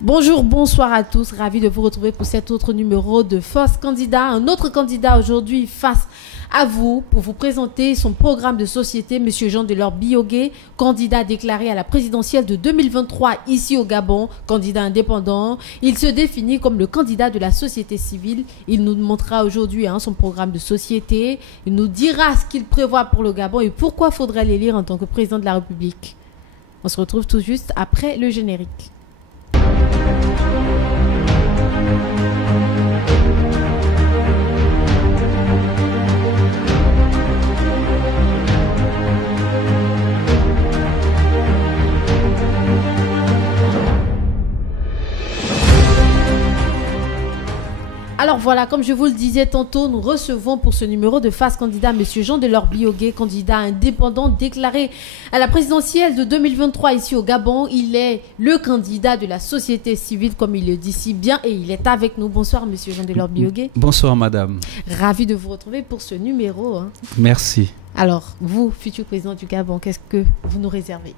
Bonjour, bonsoir à tous. Ravi de vous retrouver pour cet autre numéro de Force Candidat. Un autre candidat aujourd'hui face à vous pour vous présenter son programme de société, Monsieur Jean Delors Biogué, candidat déclaré à la présidentielle de 2023 ici au Gabon, candidat indépendant. Il se définit comme le candidat de la société civile. Il nous montrera aujourd'hui son programme de société. Il nous dira ce qu'il prévoit pour le Gabon et pourquoi faudrait l'élire en tant que président de la République. On se retrouve tout juste après le générique. Alors voilà, comme je vous le disais tantôt, nous recevons pour ce numéro de face candidat M. Jean Delors Biogué, candidat indépendant déclaré à la présidentielle de 2023 ici au Gabon. Il est le candidat de la société civile, comme il le dit si bien, et il est avec nous. Bonsoir M. Jean Delors Biogué. Bonsoir madame. Ravi de vous retrouver pour ce numéro. Merci. Alors, vous, futur président du Gabon, qu'est-ce que vous nous réservez?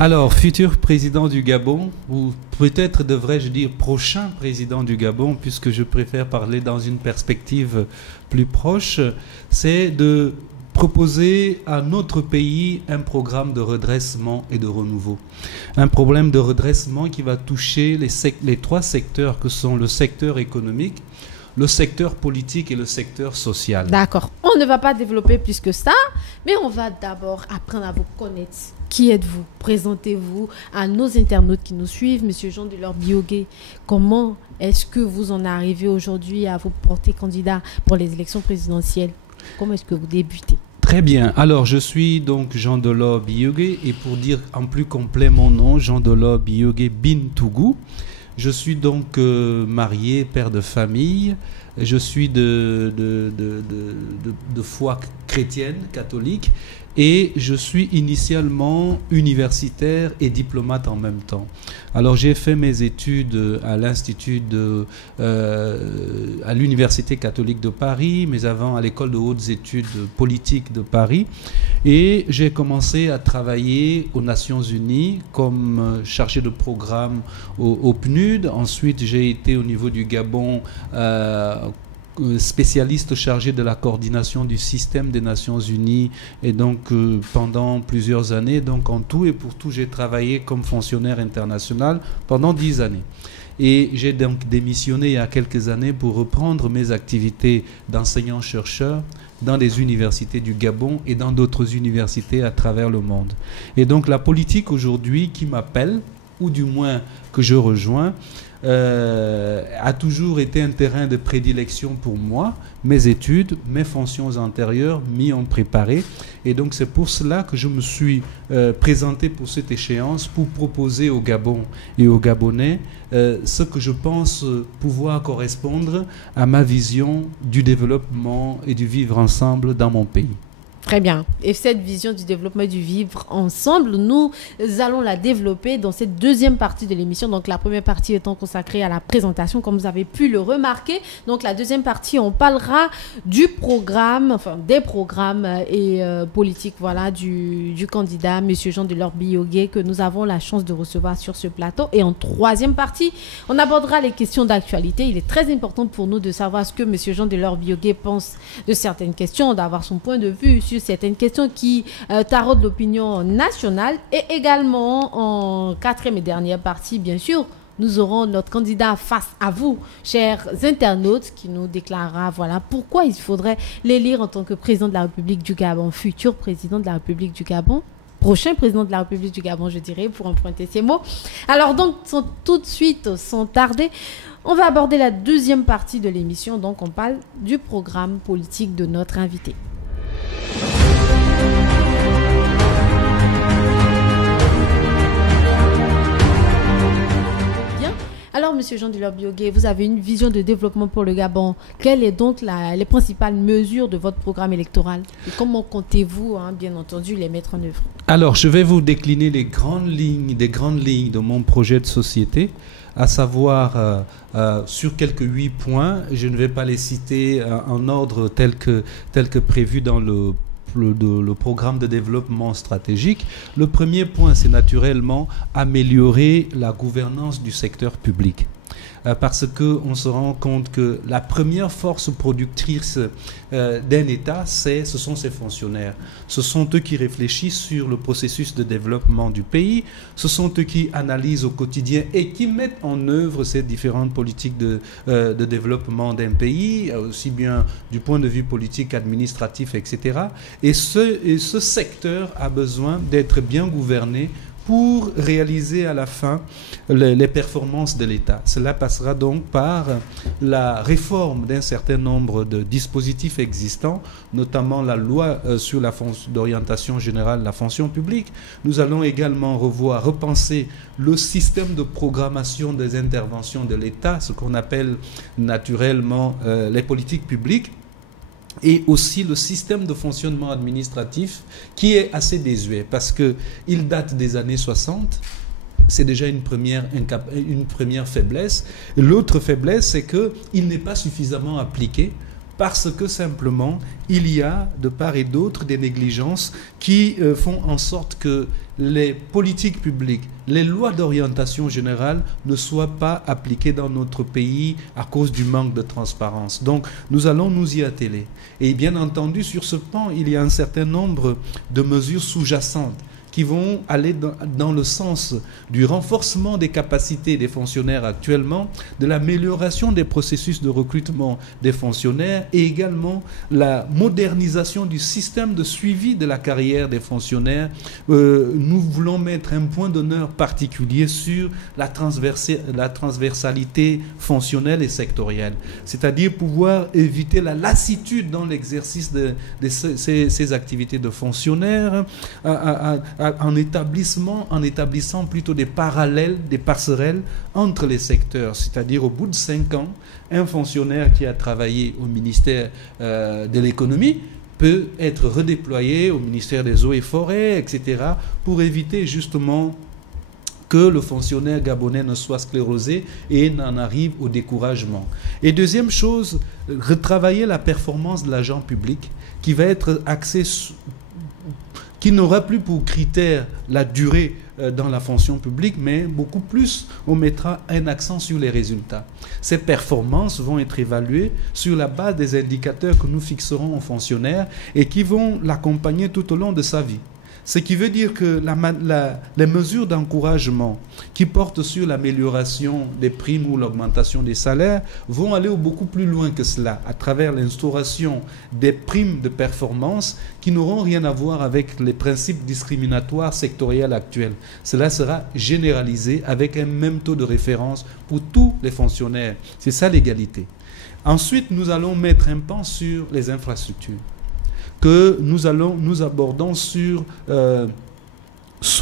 Alors, futur président du Gabon, ou peut-être devrais-je dire prochain président du Gabon, puisque je préfère parler dans une perspective plus proche, c'est de proposer à notre pays un programme de redressement et de renouveau. Un problème de redressement qui va toucher les trois secteurs que sont le secteur économique, le secteur politique et le secteur social. D'accord. On ne va pas développer plus que ça, mais on va d'abord apprendre à vous connaître. Qui êtes-vous? Présentez-vous à nos internautes qui nous suivent. Monsieur Jean Delors Biogué, comment est-ce que vous en arrivez aujourd'hui à vous porter candidat pour les élections présidentielles? Comment est-ce que vous débutez? Très bien. Alors, je suis donc Jean Delors Biogué, et pour dire en plus complet mon nom, Jean Delors Biogué Bintougou. Je suis donc marié, père de famille. Je suis de foi chrétienne, catholique. Et je suis initialement universitaire et diplomate en même temps. Alors j'ai fait mes études à à l'Université catholique de Paris, mais avant à l'École de hautes études politiques de Paris. Et j'ai commencé à travailler aux Nations Unies comme chargé de programme au PNUD. Ensuite j'ai été au niveau du Gabon spécialiste chargé de la coordination du système des Nations Unies, et donc pendant plusieurs années, donc en tout et pour tout j'ai travaillé comme fonctionnaire international pendant 10 années. Et j'ai donc démissionné il y a quelques années pour reprendre mes activités d'enseignant-chercheur dans les universités du Gabon et dans d'autres universités à travers le monde. Et donc la politique aujourd'hui qui m'appelle, ou du moins que je rejoins, a toujours été un terrain de prédilection pour moi. Mes études, mes fonctions antérieures m'y ont préparé, et donc c'est pour cela que je me suis présenté pour cette échéance, pour proposer au Gabon et aux Gabonais ce que je pense pouvoir correspondre à ma vision du développement et du vivre ensemble dans mon pays. Très bien. Et cette vision du développement et du vivre ensemble, nous allons la développer dans cette deuxième partie de l'émission. Donc la première partie étant consacrée à la présentation, comme vous avez pu le remarquer. Donc la deuxième partie, on parlera du programme, enfin des programmes et politiques, voilà, du candidat, Monsieur Jean Delors Biogué, que nous avons la chance de recevoir sur ce plateau. Et en troisième partie, on abordera les questions d'actualité. Il est très important pour nous de savoir ce que Monsieur Jean Delors Biogué pense de certaines questions, d'avoir son point de vue sur certaines questions qui taraudent l'opinion nationale. Et également, en quatrième et dernière partie, bien sûr, nous aurons notre candidat face à vous, chers internautes, qui nous déclarera voilà, pourquoi il faudrait l'élire en tant que président de la République du Gabon, futur président de la République du Gabon, prochain président de la République du Gabon, je dirais, pour emprunter ces mots. Alors donc, tout de suite, sans tarder, on va aborder la deuxième partie de l'émission. Donc, on parle du programme politique de notre invité. Alors, Monsieur Jean Delors Biogué, vous avez une vision de développement pour le Gabon. Quelles sont donc les principales mesures de votre programme électoral? Et comment comptez-vous, bien entendu, les mettre en œuvre? Alors, je vais vous décliner des grandes lignes de mon projet de société, à savoir sur quelques 8 points. Je ne vais pas les citer en ordre tel que prévu dans le le programme de développement stratégique. Le premier point, c'est naturellement améliorer la gouvernance du secteur public. Parce qu'on se rend compte que la première force productrice d'un État, ce sont ses fonctionnaires. Ce sont eux qui réfléchissent sur le processus de développement du pays. Ce sont eux qui analysent au quotidien et qui mettent en œuvre ces différentes politiques de développement d'un pays, aussi bien du point de vue politique, administratif, etc. Et ce secteur a besoin d'être bien gouverné pour réaliser à la fin les performances de l'État. Cela passera donc par la réforme d'un certain nombre de dispositifs existants, notamment la loi sur la d'orientation générale de la fonction publique. Nous allons également repenser le système de programmation des interventions de l'État, ce qu'on appelle naturellement les politiques publiques, et aussi le système de fonctionnement administratif qui est assez désuet parce qu'il date des années 60. C'est déjà une première faiblesse. L'autre faiblesse, c'est qu'il n'est pas suffisamment appliqué parce que simplement, il y a de part et d'autre des négligences qui font en sorte que les politiques publiques, les lois d'orientation générale ne soient pas appliquées dans notre pays à cause du manque de transparence. Donc, nous allons nous y atteler. Et bien entendu, sur ce pan, il y a un certain nombre de mesures sous-jacentes qui vont aller dans le sens du renforcement des capacités des fonctionnaires actuellement, de l'amélioration des processus de recrutement des fonctionnaires et également la modernisation du système de suivi de la carrière des fonctionnaires. Nous voulons mettre un point d'honneur particulier sur la transversalité fonctionnelle et sectorielle, c'est-à-dire pouvoir éviter la lassitude dans l'exercice de ces activités de fonctionnaires, en établissant plutôt des parallèles, des passerelles entre les secteurs. C'est-à-dire au bout de 5 ans, un fonctionnaire qui a travaillé au ministère de l'économie peut être redéployé au ministère des eaux et forêts, etc., pour éviter justement que le fonctionnaire gabonais ne soit sclérosé et n'en arrive au découragement. Et deuxième chose, retravailler la performance de l'agent public qui va être axé qui n'aura plus pour critère la durée dans la fonction publique, mais beaucoup plus, on mettra un accent sur les résultats. Ces performances vont être évaluées sur la base des indicateurs que nous fixerons aux fonctionnaires et qui vont l'accompagner tout au long de sa vie. Ce qui veut dire que les mesures d'encouragement qui portent sur l'amélioration des primes ou l'augmentation des salaires vont aller beaucoup plus loin que cela, à travers l'instauration des primes de performance qui n'auront rien à voir avec les principes discriminatoires sectoriels actuels. Cela sera généralisé avec un même taux de référence pour tous les fonctionnaires. C'est ça l'égalité. Ensuite, nous allons mettre un pan sur les infrastructures que nous abordons sous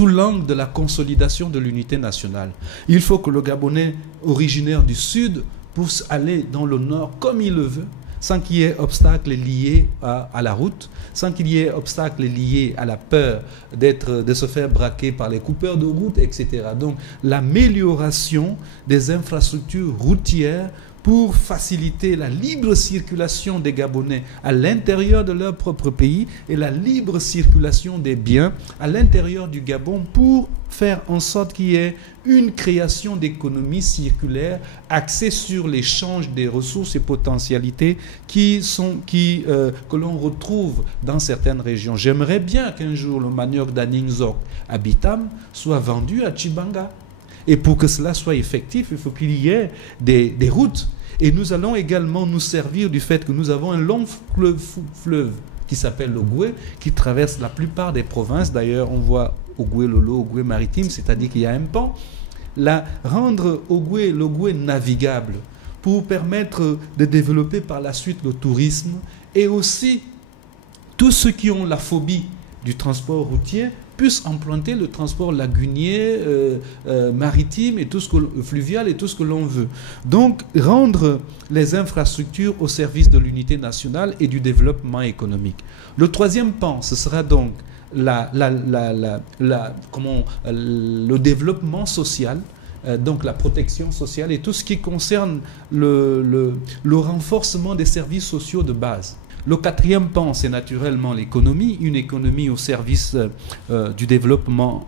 l'angle de la consolidation de l'unité nationale. Il faut que le Gabonais originaire du Sud puisse aller dans le Nord comme il le veut, sans qu'il y ait obstacle lié à la route, sans qu'il y ait obstacle lié à la peur de se faire braquer par les coupeurs de route, etc. Donc, l'amélioration des infrastructures routières pour faciliter la libre circulation des Gabonais à l'intérieur de leur propre pays et la libre circulation des biens à l'intérieur du Gabon pour faire en sorte qu'il y ait une création d'économies circulaires axée sur l'échange des ressources et potentialités que l'on retrouve dans certaines régions. J'aimerais bien qu'un jour le manioc d'Aningzok à Bitam soit vendu à Chibanga. Et pour que cela soit effectif, il faut qu'il y ait des routes. Et nous allons également nous servir du fait que nous avons un long fleuve qui s'appelle l'Ogoué, qui traverse la plupart des provinces. D'ailleurs, on voit Ogoué-Lolo, Ogoué maritime, c'est-à-dire qu'il y a un pan. Rendre l'Ogoué navigable pour permettre de développer par la suite le tourisme et aussi tous ceux qui ont la phobie du transport routier puissent emprunter le transport lagunier, maritime et fluvial et tout ce que l'on veut. Donc, rendre les infrastructures au service de l'unité nationale et du développement économique. Le troisième pan, ce sera donc le développement social, donc la protection sociale et tout ce qui concerne le renforcement des services sociaux de base. Le quatrième pan, c'est naturellement l'économie, une économie au service du développement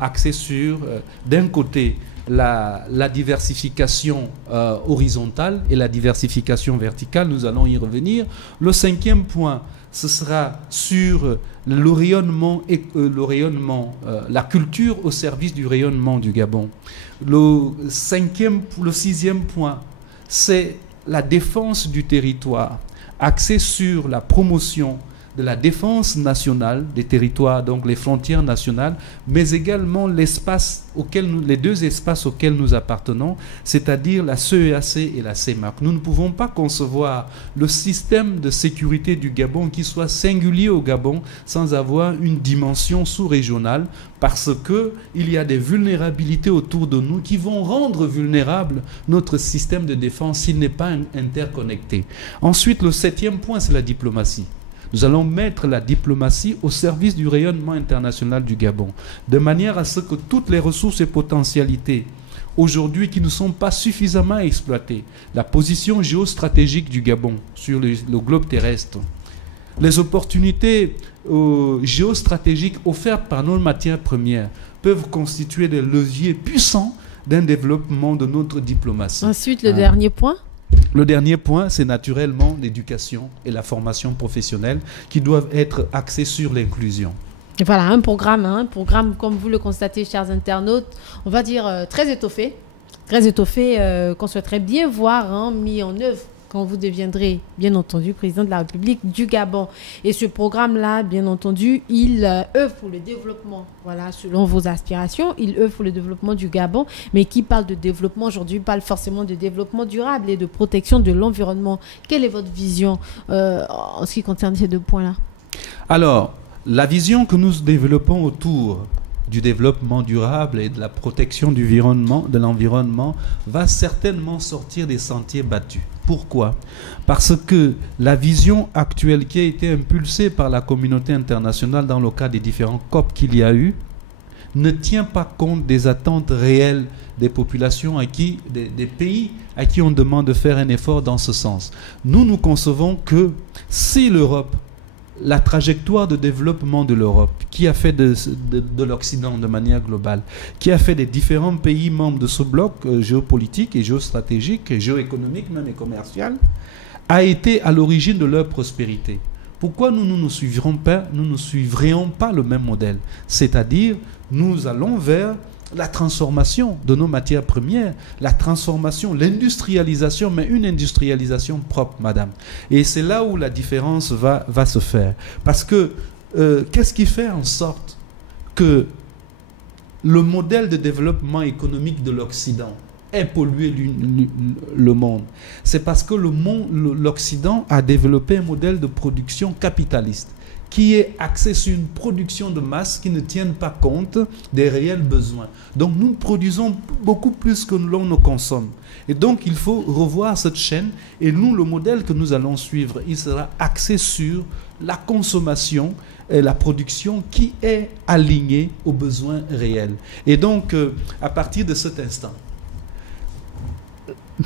axée sur, d'un côté, la diversification horizontale et la diversification verticale. Nous allons y revenir. Le cinquième point, ce sera sur le rayonnement, la culture au service du rayonnement du Gabon. Le sixième point, c'est la défense du territoire, axée sur la promotion de la défense nationale des territoires, donc les frontières nationales, mais également les deux espaces auxquels nous appartenons, c'est-à-dire la CEAC et la CEMAC. Nous ne pouvons pas concevoir le système de sécurité du Gabon qui soit singulier au Gabon sans avoir une dimension sous-régionale, parce qu'il y a des vulnérabilités autour de nous qui vont rendre vulnérable notre système de défense s'il n'est pas interconnecté. Ensuite, le septième point, c'est la diplomatie. Nous allons mettre la diplomatie au service du rayonnement international du Gabon, de manière à ce que toutes les ressources et potentialités aujourd'hui qui ne sont pas suffisamment exploitées, la position géostratégique du Gabon sur le globe terrestre, les opportunités géostratégiques offertes par nos matières premières peuvent constituer des leviers puissants d'un développement de notre diplomatie. Ensuite, le dernier point. Le dernier point, c'est naturellement l'éducation et la formation professionnelle qui doivent être axées sur l'inclusion. Voilà, un programme, comme vous le constatez, chers internautes, on va dire très étoffé, qu'on souhaiterait bien voir mis en œuvre quand vous deviendrez, bien entendu, président de la République du Gabon. Et ce programme-là, bien entendu, il œuvre pour le développement, voilà, selon vos aspirations, il œuvre pour le développement du Gabon, mais qui parle de développement aujourd'hui, parle forcément de développement durable et de protection de l'environnement. Quelle est votre vision en ce qui concerne ces deux points-là? Alors, la vision que nous développons autour du développement durable et de la protection de l'environnement va certainement sortir des sentiers battus. Pourquoi? Parce que la vision actuelle qui a été impulsée par la communauté internationale dans le cadre des différents COP qu'il y a eu ne tient pas compte des attentes réelles des populations des pays à qui on demande de faire un effort dans ce sens. Nous concevons que si l'Europe, la trajectoire de développement de l'Europe, qui a fait de l'Occident de manière globale, qui a fait des différents pays membres de ce bloc géopolitique et géostratégique, et géoéconomique même et commercial, a été à l'origine de leur prospérité. Pourquoi nous ne suivrions pas le même modèle? C'est-à-dire, nous allons vers la transformation de nos matières premières, la transformation, l'industrialisation, mais une industrialisation propre, madame. Et c'est là où la différence va se faire. Parce que, qu'est-ce qui fait en sorte que le modèle de développement économique de l'Occident ait pollué le monde? C'est parce que l'Occident a développé un modèle de production capitaliste qui est axé sur une production de masse qui ne tienne pas compte des réels besoins. Donc nous produisons beaucoup plus que l'on ne consomme. Et donc il faut revoir cette chaîne. Et nous, le modèle que nous allons suivre, il sera axé sur la consommation et la production qui est alignée aux besoins réels. Et donc, à partir de cet instant,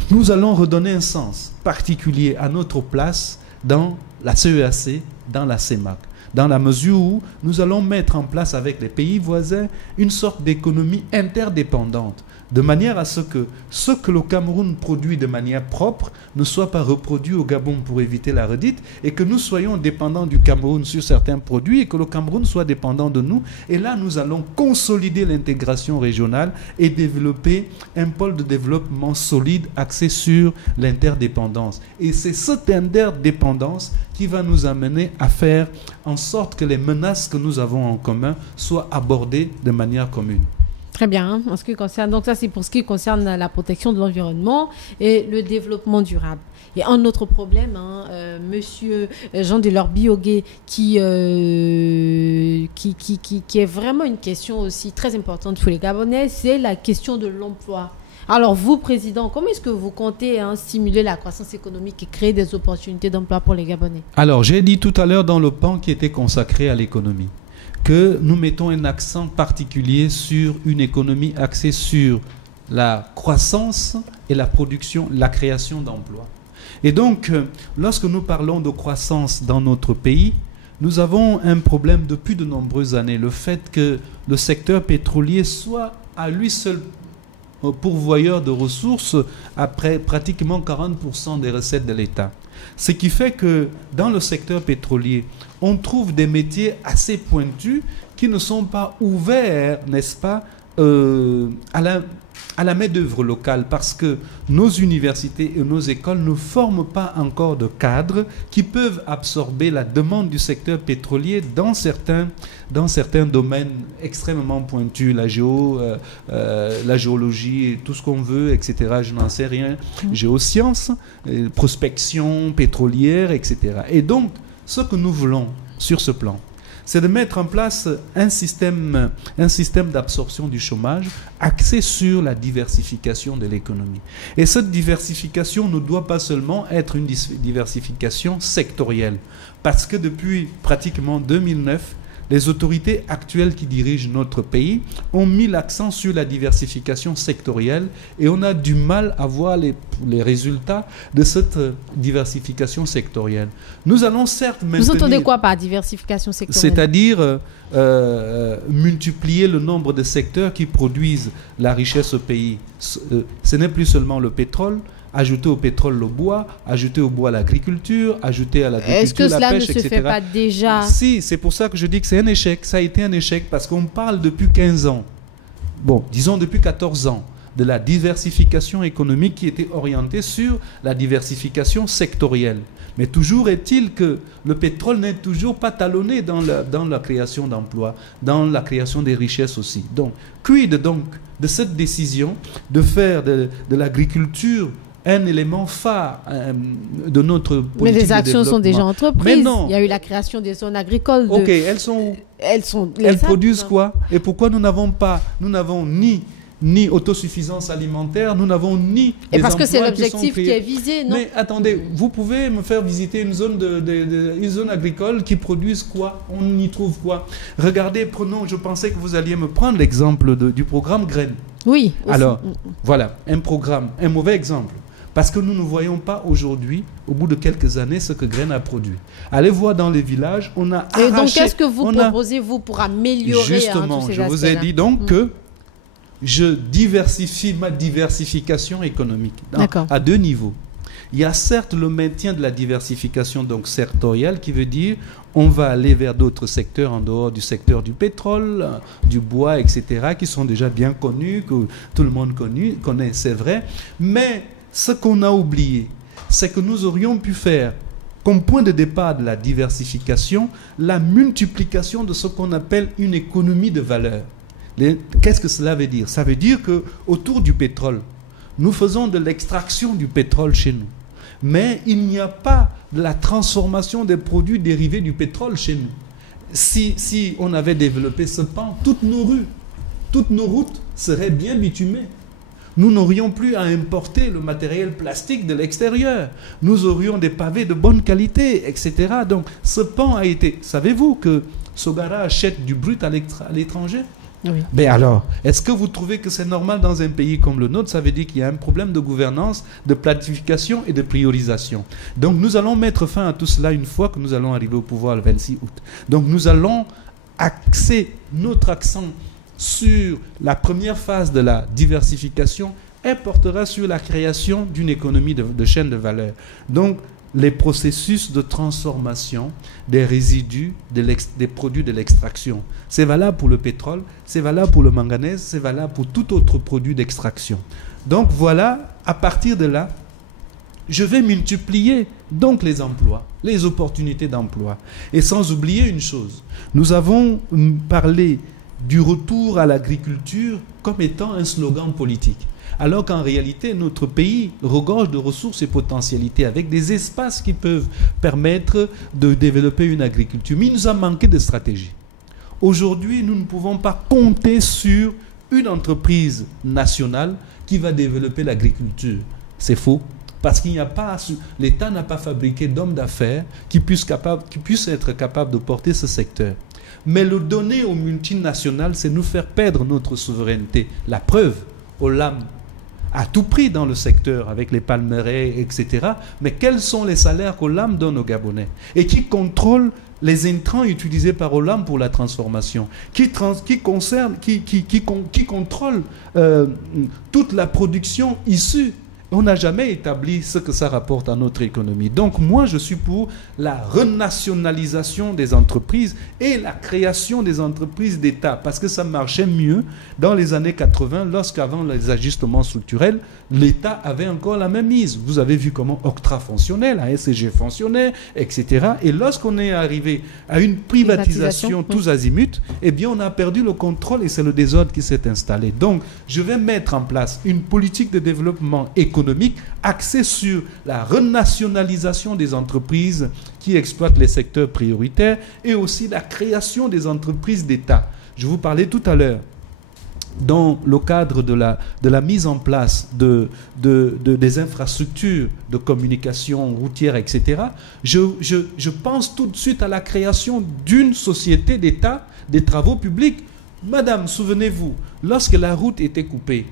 nous allons redonner un sens particulier à notre place dans la CEAC, dans la CEMAC, dans la mesure où nous allons mettre en place avec les pays voisins une sorte d'économie interdépendante, de manière à ce que le Cameroun produit de manière propre ne soit pas reproduit au Gabon pour éviter la redite, et que nous soyons dépendants du Cameroun sur certains produits et que le Cameroun soit dépendant de nous. Et là, nous allons consolider l'intégration régionale et développer un pôle de développement solide axé sur l'interdépendance. Et c'est cette interdépendance qui va nous amener à faire en sorte que les menaces que nous avons en commun soient abordées de manière commune. Très bien. En ce qui concerne, donc ça, c'est pour ce qui concerne la protection de l'environnement et le développement durable. Et un autre problème, Monsieur Jean Delors Biogué, qui est vraiment une question aussi très importante pour les Gabonais, c'est la question de l'emploi. Alors vous, Président, comment est-ce que vous comptez stimuler la croissance économique et créer des opportunités d'emploi pour les Gabonais? Alors, j'ai dit tout à l'heure dans le pan qui était consacré à l'économie que nous mettons un accent particulier sur une économie axée sur la croissance et la production, la création d'emplois. Et donc, lorsque nous parlons de croissance dans notre pays, nous avons un problème depuis de nombreuses années. Le fait que le secteur pétrolier soit à lui seul pourvoyeur de ressources après pratiquement 40% des recettes de l'État. Ce qui fait que dans le secteur pétrolier, on trouve des métiers assez pointus qui ne sont pas ouverts, n'est-ce pas, à la main-d'œuvre locale, parce que nos universités et nos écoles ne forment pas encore de cadres qui peuvent absorber la demande du secteur pétrolier dans certains domaines extrêmement pointus, la géologie, et tout ce qu'on veut, etc. Je n'en sais rien. Géosciences, prospection pétrolière, etc. Et donc, ce que nous voulons sur ce plan, c'est de mettre en place un système d'absorption du chômage axé sur la diversification de l'économie. Et cette diversification ne doit pas seulement être une diversification sectorielle, parce que depuis pratiquement 2009, les autorités actuelles qui dirigent notre pays ont mis l'accent sur la diversification sectorielle et on a du mal à voir les résultats de cette diversification sectorielle. Nous allons certes maintenir... Vous entendez quoi par diversification sectorielle? C'est-à-dire multiplier le nombre de secteurs qui produisent la richesse au pays. Ce n'est plus seulement le pétrole. Ajouter au pétrole le bois, ajouter au bois l'agriculture, ajouter à l'agriculture la pêche, etc. Est-ce que cela ne se fait pas déjà? Si, c'est pour ça que je dis que c'est un échec. Ça a été un échec parce qu'on parle depuis 15 ans, bon, disons depuis 14 ans, de la diversification économique qui était orientée sur la diversification sectorielle. Mais toujours est-il que le pétrole n'est toujours pas talonné dans la création d'emplois, dans la création des richesses aussi. Donc, quid donc de cette décision de faire de l'agriculture un élément phare de notre politique de développement? Mais les actions sont déjà entreprises. Mais non. Il y a eu la création des zones agricoles. Ok, elles sont où? Elles produisent quoi? Et pourquoi nous n'avons ni autosuffisance alimentaire, nous n'avons ni et des parce que c'est emplois l'objectif qui est visé, non? Mais attendez, vous pouvez me faire visiter une zone une zone agricole qui produise quoi? On y trouve quoi? Regardez, je pensais que vous alliez me prendre l'exemple du programme Graines. Oui. Aussi. Alors, voilà, un mauvais exemple. Parce que nous ne voyons pas aujourd'hui, au bout de quelques années, ce que Graines a produit. Allez voir dans les villages, on a arraché... Et donc, qu'est-ce que vous proposez, vous, pour améliorer justement, tous ces je vous ai dit donc que je diversifie ma diversification économique à deux niveaux. Il y a certes le maintien de la diversification donc sectorielle qui veut dire on va aller vers d'autres secteurs en dehors du secteur du pétrole, du bois, etc., qui sont déjà bien connus, que tout le monde connaît, c'est vrai. Mais ce qu'on a oublié, c'est que nous aurions pu faire, comme point de départ de la diversification, la multiplication de ce qu'on appelle une économie de valeur. Qu'est-ce que cela veut dire? Ça veut dire qu'autour du pétrole, nous faisons de l'extraction du pétrole chez nous. Mais il n'y a pas de la transformation des produits dérivés du pétrole chez nous. Si on avait développé ce pan, toutes nos routes seraient bien bitumées. Nous n'aurions plus à importer le matériel plastique de l'extérieur. Nous aurions des pavés de bonne qualité, etc. Donc ce pan a été... Savez-vous que Sogara achète du brut à l'étranger? Oui. Mais alors, est-ce que vous trouvez que c'est normal dans un pays comme le nôtre? Ça veut dire qu'il y a un problème de gouvernance, de planification et de priorisation. Donc nous allons mettre fin à tout cela une fois que nous allons arriver au pouvoir le 26 août. Donc nous allons axer notre accent sur la première phase de la diversification et portera sur la création d'une économie de chaîne de valeur. Donc les processus de transformation des résidus des produits de l'extraction. C'est valable pour le pétrole, c'est valable pour le manganèse, c'est valable pour tout autre produit d'extraction. Donc voilà, à partir de là, je vais multiplier donc les emplois, les opportunités d'emploi. Et sans oublier une chose, nous avons parlé du retour à l'agriculture comme étant un slogan politique. Alors qu'en réalité, notre pays regorge de ressources et potentialités avec des espaces qui peuvent permettre de développer une agriculture. Mais il nous a manqué de stratégie. Aujourd'hui, nous ne pouvons pas compter sur une entreprise nationale qui va développer l'agriculture. C'est faux. Parce qu'il n'y a pas, l'État n'a pas fabriqué d'hommes d'affaires qui puissent être capables de porter ce secteur. Mais le donner aux multinationales, c'est nous faire perdre notre souveraineté. La preuve, Olam à tout prix dans le secteur, avec les palmeraies, etc. Mais quels sont les salaires qu'Olam donne aux Gabonais? Et qui contrôle les intrants utilisés par Olam pour la transformation? Qui contrôle toute la production issue? On n'a jamais établi ce que ça rapporte à notre économie. Donc moi, je suis pour la renationalisation des entreprises et la création des entreprises d'État, parce que ça marchait mieux dans les années 80, lorsqu'avant les ajustements structurels, l'État avait encore la même mise. Vous avez vu comment Octra fonctionnait, la SCG fonctionnait, etc. Et lorsqu'on est arrivé à une privatisation tous azimuts, eh bien on a perdu le contrôle et c'est le désordre qui s'est installé. Donc je vais mettre en place une politique de développement économique axée sur la renationalisation des entreprises qui exploitent les secteurs prioritaires et aussi la création des entreprises d'État. Je vous parlais tout à l'heure, dans le cadre de la mise en place des infrastructures de communication routière, etc., je pense tout de suite à la création d'une société d'État des travaux publics. Madame, souvenez-vous, lorsque la route était coupée,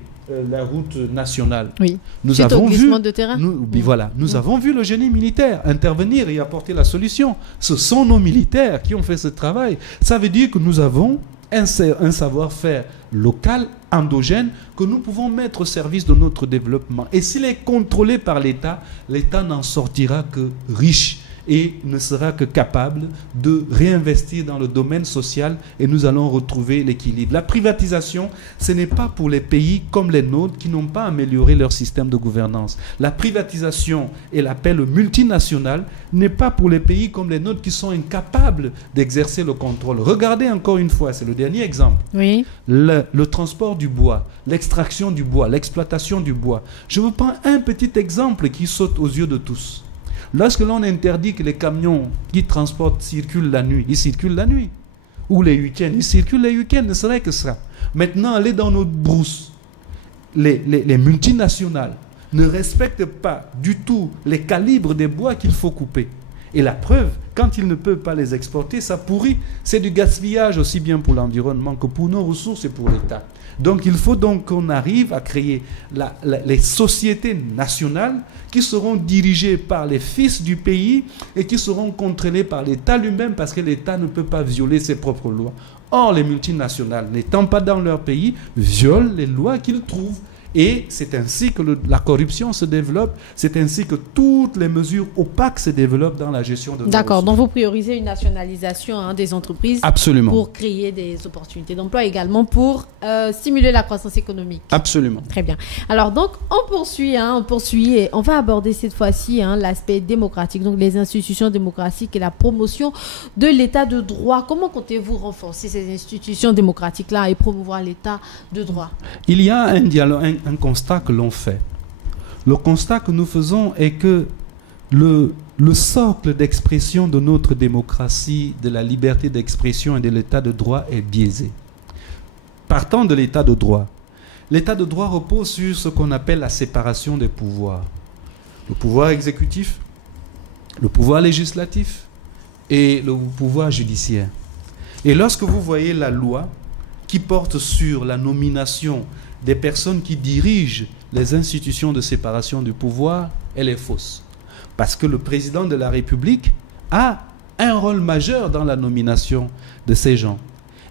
la route nationale. Oui. Nous avons vu, de terrain. Nous avons vu le génie militaire intervenir et apporter la solution. Ce sont nos militaires qui ont fait ce travail. Ça veut dire que nous avons un savoir-faire local, endogène, que nous pouvons mettre au service de notre développement. Et s'il est contrôlé par l'État, l'État n'en sortira que riche et ne sera que capable de réinvestir dans le domaine social et nous allons retrouver l'équilibre. La privatisation, ce n'est pas pour les pays comme les nôtres qui n'ont pas amélioré leur système de gouvernance. La privatisation et l'appel multinational n'est pas pour les pays comme les nôtres qui sont incapables d'exercer le contrôle. Regardez encore une fois, c'est le dernier exemple. Oui. Le transport du bois, l'extraction du bois, l'exploitation du bois. Je vous prends un petit exemple qui saute aux yeux de tous. Lorsque l'on interdit que les camions qui transportent circulent la nuit, ils circulent la nuit. Ou les week-ends, ils circulent les week-ends, ne serait que ça. Maintenant, allez dans notre brousse. Les multinationales ne respectent pas du tout les calibres des bois qu'il faut couper. Et la preuve, quand ils ne peuvent pas les exporter, ça pourrit. C'est du gaspillage aussi bien pour l'environnement que pour nos ressources et pour l'État. Donc il faut donc qu'on arrive à créer les sociétés nationales qui seront dirigées par les fils du pays et qui seront contrôlées par l'État lui-même parce que l'État ne peut pas violer ses propres lois. Or, les multinationales, n'étant pas dans leur pays, violent les lois qu'ils trouvent. Et c'est ainsi que la corruption se développe, c'est ainsi que toutes les mesures opaques se développent dans la gestion de nos D'accord, ressources. donc vous priorisez une nationalisation des entreprises. Absolument. Pour créer des opportunités d'emploi, également pour stimuler la croissance économique. Absolument. Très bien. Alors donc, on poursuit et on va aborder cette fois-ci l'aspect démocratique, donc les institutions démocratiques et la promotion de l'état de droit. Comment comptez-vous renforcer ces institutions démocratiques-là et promouvoir l'état de droit? Il y a un dialogue, un constat que l'on fait. Le constat que nous faisons est que le socle d'expression de notre démocratie, de la liberté d'expression et de l'état de droit est biaisé. Partant de l'état de droit repose sur ce qu'on appelle la séparation des pouvoirs. Le pouvoir exécutif, le pouvoir législatif et le pouvoir judiciaire. Et lorsque vous voyez la loi qui porte sur la nomination des personnes qui dirigent les institutions de séparation du pouvoir, elle est fausse. Parce que le président de la République a un rôle majeur dans la nomination de ces gens.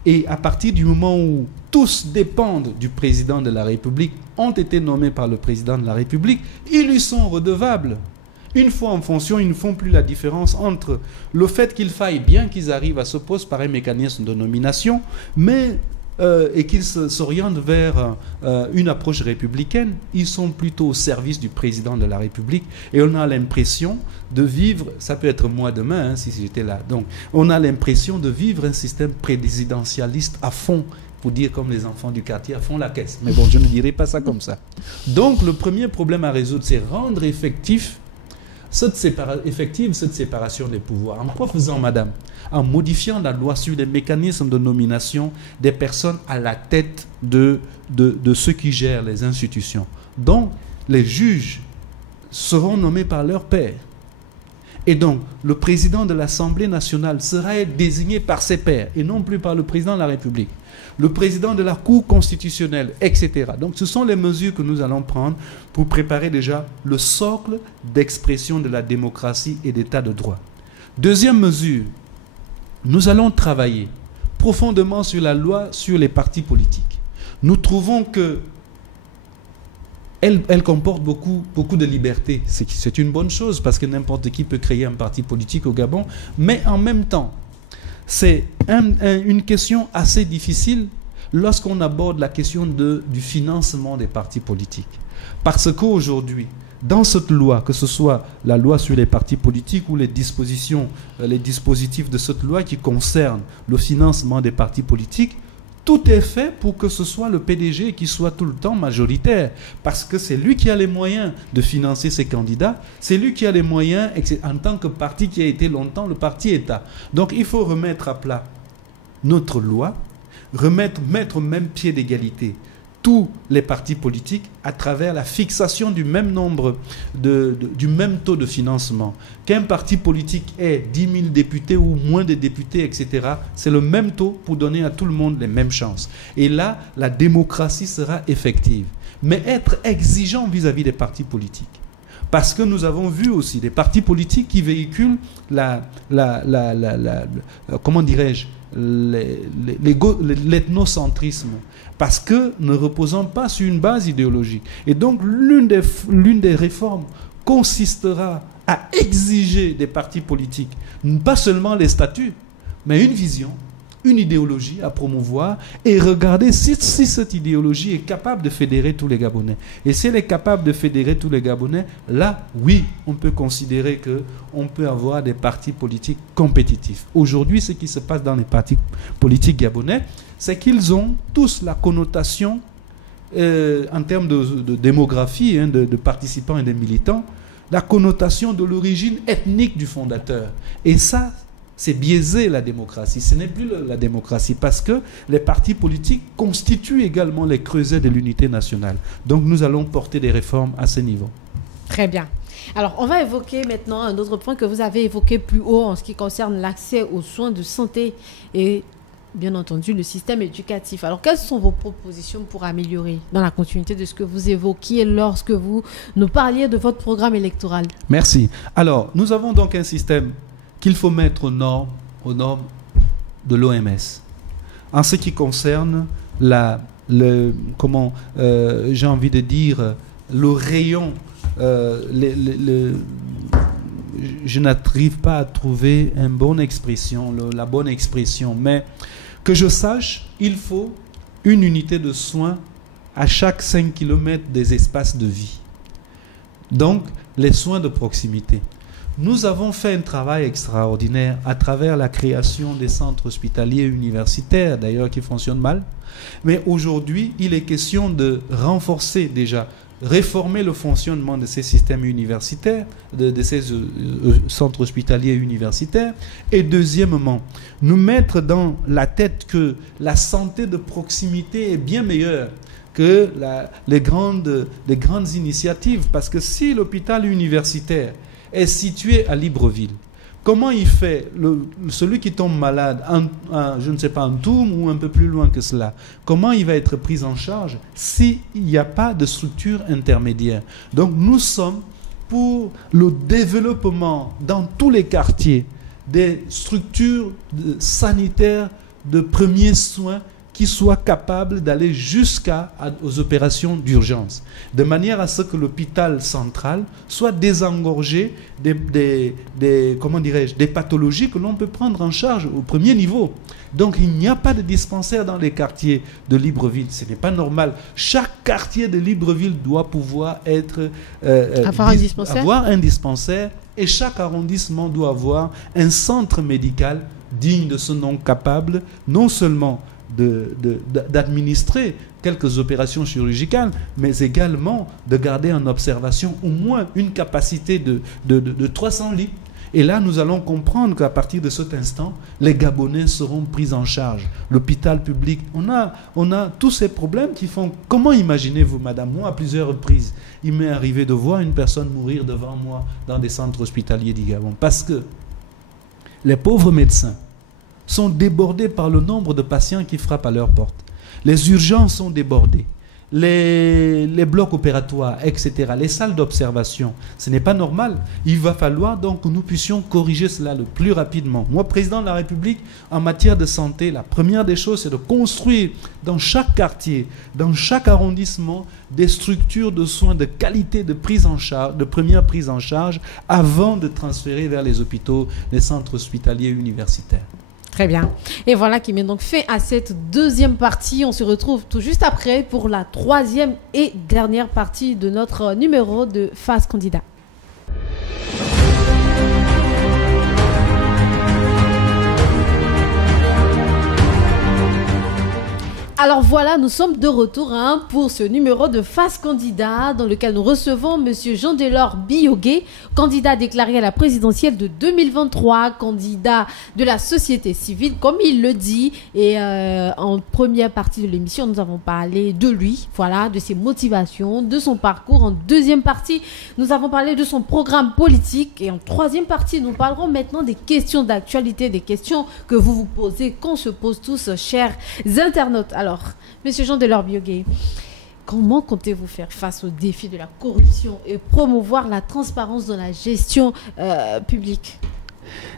Et à partir du moment où tous dépendent du président de la République, ont été nommés par le président de la République, ils lui sont redevables. Une fois en fonction, ils ne font plus la différence entre le fait qu'il faille bien qu'ils arrivent à ce poste par un mécanisme de nomination, mais et qu'ils s'orientent vers une approche républicaine, ils sont plutôt au service du président de la République et on a l'impression de vivre, ça peut être moi demain si j'étais là, donc on a l'impression de vivre un système présidentialiste à fond, pour dire comme les enfants du quartier à fond la caisse. Mais bon, je ne dirais pas ça comme ça. Donc le premier problème à résoudre, c'est rendre effective cette séparation des pouvoirs. En quoi faisant, madame? En modifiant la loi sur les mécanismes de nomination des personnes à la tête de ceux qui gèrent les institutions. Donc, les juges seront nommés par leur père. Et donc, le président de l'Assemblée nationale sera désigné par ses pairs et non plus par le président de la République. Le président de la Cour constitutionnelle, etc. Donc, ce sont les mesures que nous allons prendre pour préparer déjà le socle d'expression de la démocratie et d'état de droit. Deuxième mesure, nous allons travailler profondément sur la loi sur les partis politiques. Nous trouvons que elle comporte beaucoup de liberté. C'est une bonne chose parce que n'importe qui peut créer un parti politique au Gabon. Mais en même temps, c'est une question assez difficile lorsqu'on aborde la question du financement des partis politiques. Parce qu'aujourd'hui, dans cette loi, que ce soit la loi sur les partis politiques ou les dispositifs de cette loi qui concernent le financement des partis politiques, tout est fait pour que ce soit le PDG qui soit tout le temps majoritaire. Parce que c'est lui qui a les moyens de financer ses candidats. C'est lui qui a les moyens, en tant que parti qui a été longtemps le parti État. Donc il faut remettre à plat notre loi, mettre au même pied d'égalité tous les partis politiques à travers la fixation du même nombre, du même taux de financement. Qu'un parti politique ait 10 000 députés ou moins de députés, etc., c'est le même taux pour donner à tout le monde les mêmes chances. Et là, la démocratie sera effective. Mais être exigeant vis-à-vis des partis politiques. Parce que nous avons vu aussi des partis politiques qui véhiculent comment dirais-je, l'ethnocentrisme, parce que ne reposant pas sur une base idéologique. Et donc, l'une des réformes consistera à exiger des partis politiques, pas seulement les statuts, mais une vision, une idéologie à promouvoir et regarder si cette idéologie est capable de fédérer tous les Gabonais. Et si elle est capable de fédérer tous les Gabonais, là, oui, on peut considérer qu'on peut avoir des partis politiques compétitifs. Aujourd'hui, ce qui se passe dans les partis politiques gabonais, c'est qu'ils ont tous la connotation, en termes de démographie, de participants et de militants, la connotation de l'origine ethnique du fondateur. Et ça, c'est biaiser la démocratie. Ce n'est plus la démocratie parce que les partis politiques constituent également les creusets de l'unité nationale. Donc nous allons porter des réformes à ce niveau. Très bien. Alors, on va évoquer maintenant un autre point que vous avez évoqué plus haut en ce qui concerne l'accès aux soins de santé et, bien entendu, le système éducatif. Alors, quelles sont vos propositions pour améliorer dans la continuité de ce que vous évoquiez lorsque vous nous parliez de votre programme électoral? Merci. Alors, nous avons donc un système qu'il faut mettre aux normes de l'OMS. En ce qui concerne j'ai envie de dire, le rayon, je n'arrive pas à trouver la bonne expression, mais que je sache, il faut une unité de soins à chaque 5 km des espaces de vie. Donc, les soins de proximité. Nous avons fait un travail extraordinaire à travers la création des centres hospitaliers universitaires, d'ailleurs qui fonctionnent mal. Mais aujourd'hui, il est question de renforcer déjà, réformer le fonctionnement de ces systèmes universitaires, de ces centres hospitaliers universitaires. Et deuxièmement, nous mettre dans la tête que la santé de proximité est bien meilleure que les grandes initiatives. Parce que si l'hôpital universitaire est situé à Libreville, comment il fait celui qui tombe malade, je ne sais pas, en Toum ou un peu plus loin que cela, comment il va être pris en charge s'il n'y a pas de structure intermédiaire? Donc nous sommes pour le développement dans tous les quartiers des structures sanitaires de premiers soins qui soient capables d'aller jusqu'aux opérations d'urgence, de manière à ce que l'hôpital central soit désengorgé des pathologies que l'on peut prendre en charge au premier niveau. Donc il n'y a pas de dispensaire dans les quartiers de Libreville. Ce n'est pas normal. Chaque quartier de Libreville doit pouvoir avoir un dispensaire et chaque arrondissement doit avoir un centre médical digne de ce nom, capable non seulement d'administrer quelques opérations chirurgicales, mais également de garder en observation au moins une capacité de 300 lits. Et là, nous allons comprendre qu'à partir de cet instant, les Gabonais seront pris en charge. L'hôpital public, on a tous ces problèmes qui font... Comment imaginez-vous, madame, moi, à plusieurs reprises, il m'est arrivé de voir une personne mourir devant moi dans des centres hospitaliers du Gabon. Parce que les pauvres médecins sont débordés par le nombre de patients qui frappent à leur porte. Les urgences sont débordées. Les blocs opératoires, etc., les salles d'observation, ce n'est pas normal. Il va falloir donc que nous puissions corriger cela le plus rapidement. Moi, président de la République, en matière de santé, la première des choses, c'est de construire dans chaque quartier, dans chaque arrondissement, des structures de soins de qualité de prise en charge, de première prise en charge, avant de transférer vers les hôpitaux, les centres hospitaliers universitaires. Très bien. Et voilà qui met donc fin à cette deuxième partie. On se retrouve tout juste après pour la troisième et dernière partie de notre numéro de Face Candidat. Alors voilà, nous sommes de retour pour ce numéro de Face Candidat dans lequel nous recevons M. Jean-Delors Biogué, candidat déclaré à la présidentielle de 2023, candidat de la société civile, comme il le dit. Et en première partie de l'émission, nous avons parlé de lui, voilà, de ses motivations, de son parcours. En deuxième partie, nous avons parlé de son programme politique. Et en troisième partie, nous parlerons maintenant des questions d'actualité, des questions que vous vous posez, qu'on se pose tous, chers internautes. Alors, Monsieur Jean-Delors Biogué, comment comptez-vous faire face au défi de la corruption et promouvoir la transparence dans la gestion publique?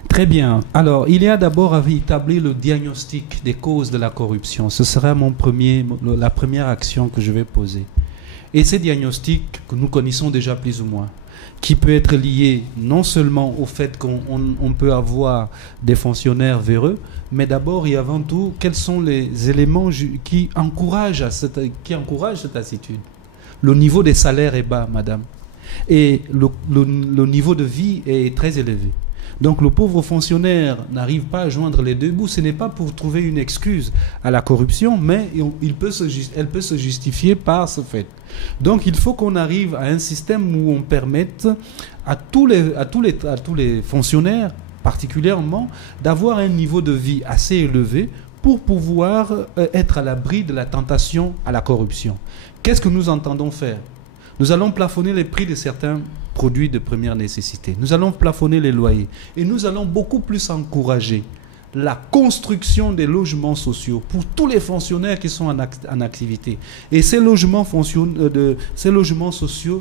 Très bien. Alors, il y a d'abord à établir le diagnostic des causes de la corruption. Ce sera la première action que je vais poser. Et ces diagnostics que nous connaissons déjà plus ou moins, qui peut être lié non seulement au fait qu'on peut avoir des fonctionnaires véreux, mais d'abord et avant tout, quels sont les éléments qui encouragent cette attitude? Le niveau des salaires est bas, madame, et le niveau de vie est très élevé. Donc le pauvre fonctionnaire n'arrive pas à joindre les deux bouts. Ce n'est pas pour trouver une excuse à la corruption, mais elle peut se justifier par ce fait. Donc il faut qu'on arrive à un système où on permette à tous les fonctionnaires, particulièrement, d'avoir un niveau de vie assez élevé pour pouvoir être à l'abri de la tentation à la corruption. Qu'est-ce que nous entendons faire? Nous allons plafonner les prix de certains produits de première nécessité. Nous allons plafonner les loyers. Et nous allons beaucoup plus encourager la construction des logements sociaux pour tous les fonctionnaires qui sont en activité. Et ces logements sociaux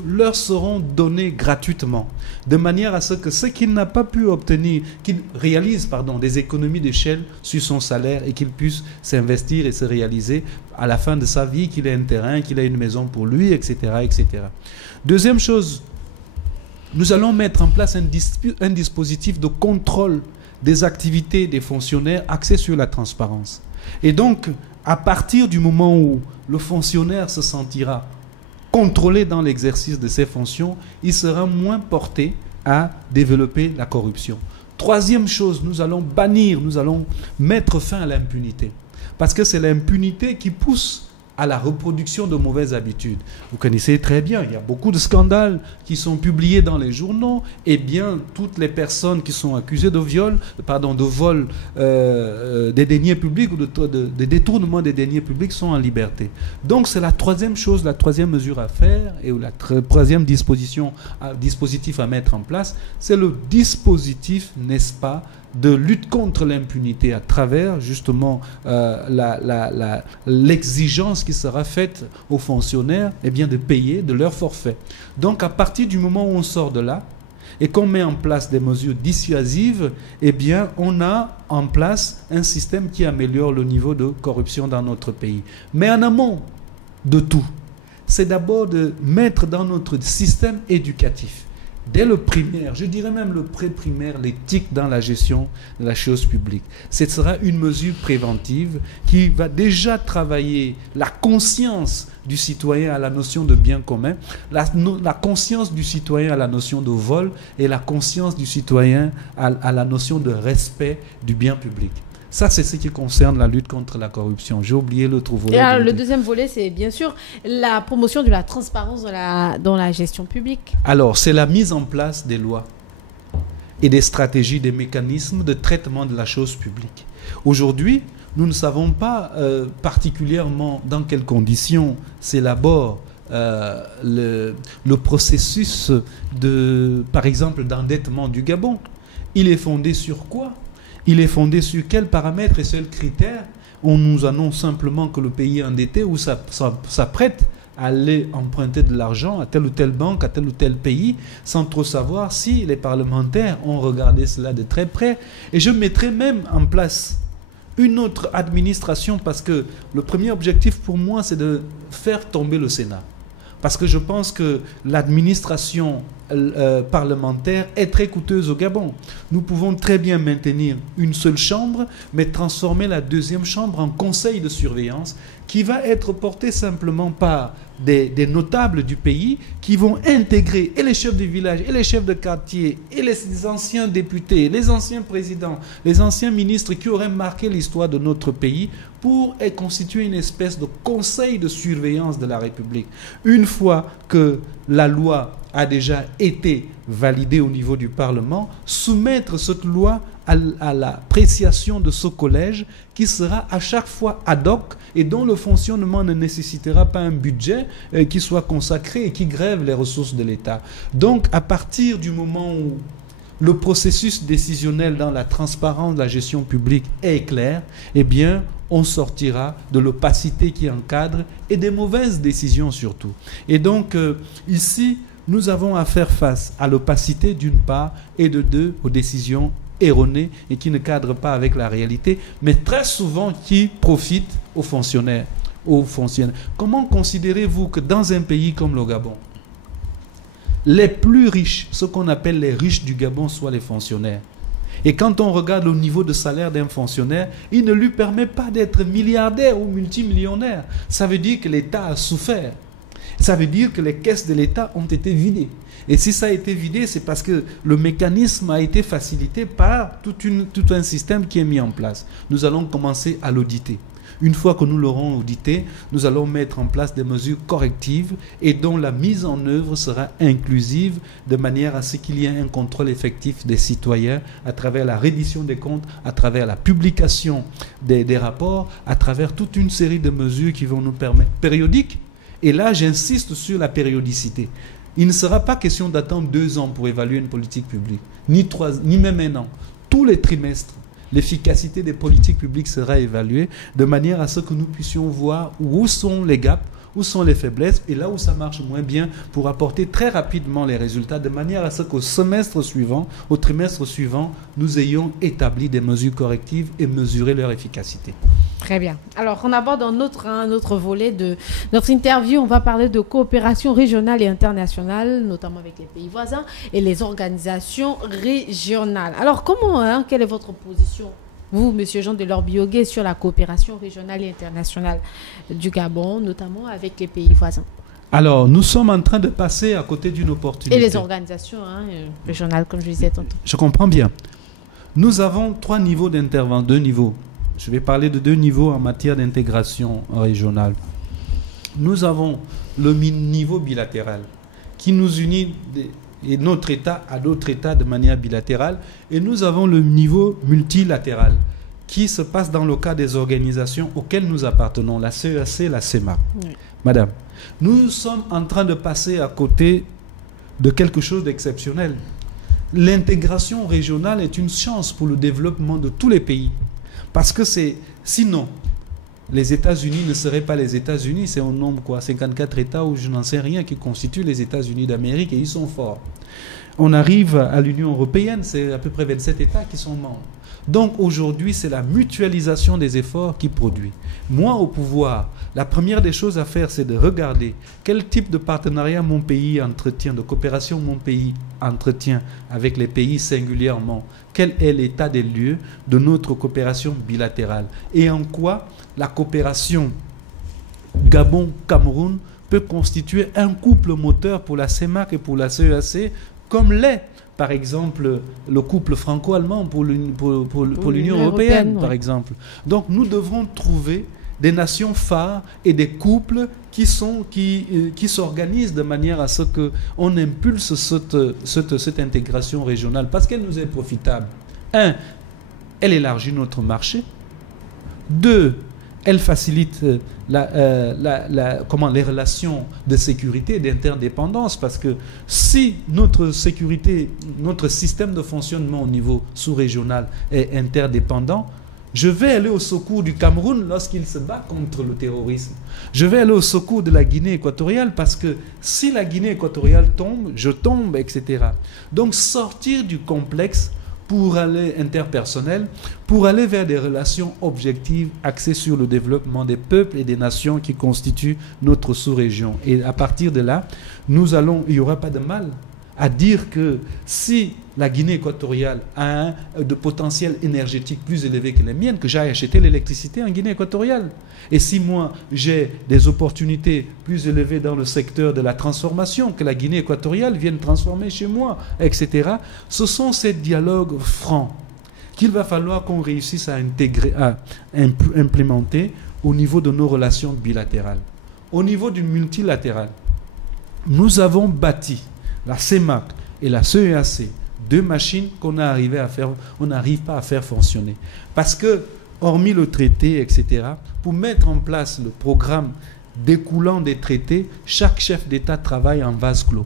leur seront donnés gratuitement, de manière à ce que ceux qui n'ont pas pu obtenir, qu'ils réalisent des économies d'échelle sur son salaire et qu'il puisse s'investir et se réaliser à la fin de sa vie, qu'il ait un terrain, qu'il ait une maison pour lui, etc., etc. Deuxième chose, nous allons mettre en place un dispositif de contrôle des activités des fonctionnaires axé sur la transparence. Et donc, à partir du moment où le fonctionnaire se sentira contrôlé dans l'exercice de ses fonctions, il sera moins porté à développer la corruption. Troisième chose, nous allons mettre fin à l'impunité. Parce que c'est l'impunité qui pousse à la reproduction de mauvaises habitudes. Vous connaissez très bien, il y a beaucoup de scandales qui sont publiés dans les journaux, et bien toutes les personnes qui sont accusées de vol des deniers publics ou de détournement des deniers publics sont en liberté. Donc c'est la troisième chose, la troisième mesure à faire, et la troisième dispositif à mettre en place, c'est le dispositif, n'est-ce pas, de lutte contre l'impunité à travers justement l'exigence qui sera faite aux fonctionnaires de payer de leur forfait. Donc à partir du moment où on sort de là et qu'on met en place des mesures dissuasives, on a en place un système qui améliore le niveau de corruption dans notre pays. Mais en amont de tout, c'est d'abord de mettre dans notre système éducatif, dès le primaire, je dirais même le pré-primaire, l'éthique dans la gestion de la chose publique. Ce sera une mesure préventive qui va déjà travailler la conscience du citoyen à la notion de bien commun, la conscience du citoyen à la notion de vol et la conscience du citoyen à la notion de respect du bien public. Ça, c'est ce qui concerne la lutte contre la corruption. J'ai oublié l'autre volet. Et alors, le deuxième volet, c'est bien sûr la promotion de la transparence dans la gestion publique. Alors, c'est la mise en place des lois. et des stratégies, des mécanismes de traitement de la chose publique. Aujourd'hui, nous ne savons pas particulièrement dans quelles conditions s'élabore le processus par exemple, d'endettement du Gabon. Il est fondé sur quoi? Il est fondé sur quels paramètres et seuls critères? On nous annonce simplement que le pays est endetté ou s'apprête à aller emprunter de l'argent à telle ou telle banque, à tel ou tel pays, sans trop savoir si les parlementaires ont regardé cela de très près. Et je mettrai même en place une autre administration, parce que le premier objectif pour moi, c'est de faire tomber le Sénat. Parce que je pense que l'administration parlementaire est très coûteuse au Gabon. Nous pouvons très bien maintenir une seule chambre, mais transformer la deuxième chambre en conseil de surveillance qui va être porté simplement par des notables du pays qui vont intégrer et les chefs de village, et les chefs de quartier, et les anciens députés, les anciens présidents, les anciens ministres qui auraient marqué l'histoire de notre pays pour constituer une espèce de conseil de surveillance de la République. Une fois que la loi a déjà été validée au niveau du Parlement, soumettre cette loi à l'appréciation de ce collège qui sera à chaque fois ad hoc et dont le fonctionnement ne nécessitera pas un budget qui soit consacré et qui grève les ressources de l'État. Donc, à partir du moment où le processus décisionnel dans la transparence de la gestion publique est clair, eh bien, on sortira de l'opacité qui encadre et des mauvaises décisions surtout. Et donc, ici, nous avons à faire face à l'opacité d'une part et de deux aux décisions erronées et qui ne cadrent pas avec la réalité, mais très souvent qui profitent aux fonctionnaires. Comment considérez-vous que dans un pays comme le Gabon, les plus riches, ce qu'on appelle les riches du Gabon, soient les fonctionnaires? Et quand on regarde le niveau de salaire d'un fonctionnaire, il ne lui permet pas d'être milliardaire ou multimillionnaire. Ça veut dire que l'État a souffert. Ça veut dire que les caisses de l'État ont été vidées. Et si ça a été vidé, c'est parce que le mécanisme a été facilité par tout un système qui est mis en place. Nous allons commencer à l'auditer. Une fois que nous l'aurons audité, nous allons mettre en place des mesures correctives et dont la mise en œuvre sera inclusive de manière à ce qu'il y ait un contrôle effectif des citoyens à travers la reddition des comptes, à travers la publication des rapports, à travers toute une série de mesures qui vont nous permettre, périodiques. Et là, j'insiste sur la périodicité. Il ne sera pas question d'attendre 2 ans pour évaluer une politique publique, ni 3, ni même 1 an. Tous les trimestres, l'efficacité des politiques publiques sera évaluée de manière à ce que nous puissions voir où sont les gaps, où sont les faiblesses et là où ça marche moins bien pour apporter très rapidement les résultats de manière à ce qu'au semestre suivant, au trimestre suivant, nous ayons établi des mesures correctives et mesuré leur efficacité. Très bien. Alors, on aborde un autre volet de notre interview. On va parler de coopération régionale et internationale, notamment avec les pays voisins et les organisations régionales. Alors, quelle est votre position, vous, M. Jean Delors Biogué, sur la coopération régionale et internationale du Gabon, notamment avec les pays voisins? Alors, nous sommes en train de passer à côté d'une opportunité. Et les organisations régionales, comme je disais tantôt. Je comprends bien. Nous avons 3 niveaux d'intervention, 2 niveaux. Je vais parler de 2 niveaux en matière d'intégration régionale. Nous avons le niveau bilatéral qui nous unit et notre État à d'autres États de manière bilatérale. Et nous avons le niveau multilatéral qui se passe dans le cas des organisations auxquelles nous appartenons, la CEAC, la CEMAC. Oui. Madame, nous sommes en train de passer à côté de quelque chose d'exceptionnel. L'intégration régionale est une chance pour le développement de tous les pays. Parce que sinon, les États-Unis ne seraient pas les États-Unis. C'est au nombre 54 États ou je n'en sais rien qui constituent les États-Unis d'Amérique et ils sont forts. On arrive à l'Union européenne, c'est à peu près 27 États qui sont membres. Donc aujourd'hui, c'est la mutualisation des efforts qui produit. Moi, au pouvoir, la première des choses à faire, c'est de regarder quel type de partenariat mon pays entretient, de coopération mon pays entretient avec les pays singulièrement. Quel est l'état des lieux de notre coopération bilatérale et en quoi la coopération Gabon-Cameroun peut constituer un couple moteur pour la CEMAC et pour la CEAC, comme l'est, par exemple, le couple franco-allemand pour l'Union européenne, par exemple. Donc, nous devrons trouver des nations phares et des couples qui s'organisent de manière à ce qu'on impulse cette intégration régionale parce qu'elle nous est profitable. 1, elle élargit notre marché. 2, elle facilite les relations de sécurité et d'interdépendance parce que si notre sécurité, notre système de fonctionnement au niveau sous-régional est interdépendant, je vais aller au secours du Cameroun lorsqu'il se bat contre le terrorisme. Je vais aller au secours de la Guinée équatoriale parce que si la Guinée équatoriale tombe, je tombe, etc. Donc sortir du complexe pour aller interpersonnel, pour aller vers des relations objectives axées sur le développement des peuples et des nations qui constituent notre sous-région. Et à partir de là, il n'y aura pas de mal à dire que si la Guinée équatoriale a de potentiel énergétique plus élevé que les miennes, que j'aille acheter l'électricité en Guinée équatoriale. Et si moi, j'ai des opportunités plus élevées dans le secteur de la transformation, que la Guinée équatoriale vienne transformer chez moi, etc. Ce sont ces dialogues francs qu'il va falloir qu'on réussisse à intégrer, à implémenter au niveau de nos relations bilatérales. Au niveau du multilatéral, nous avons bâti la CEMAC et la CEAC, 2 machines qu'on n'arrive pas à faire fonctionner. Parce que, hormis le traité, etc., pour mettre en place le programme découlant des traités, chaque chef d'État travaille en vase clos.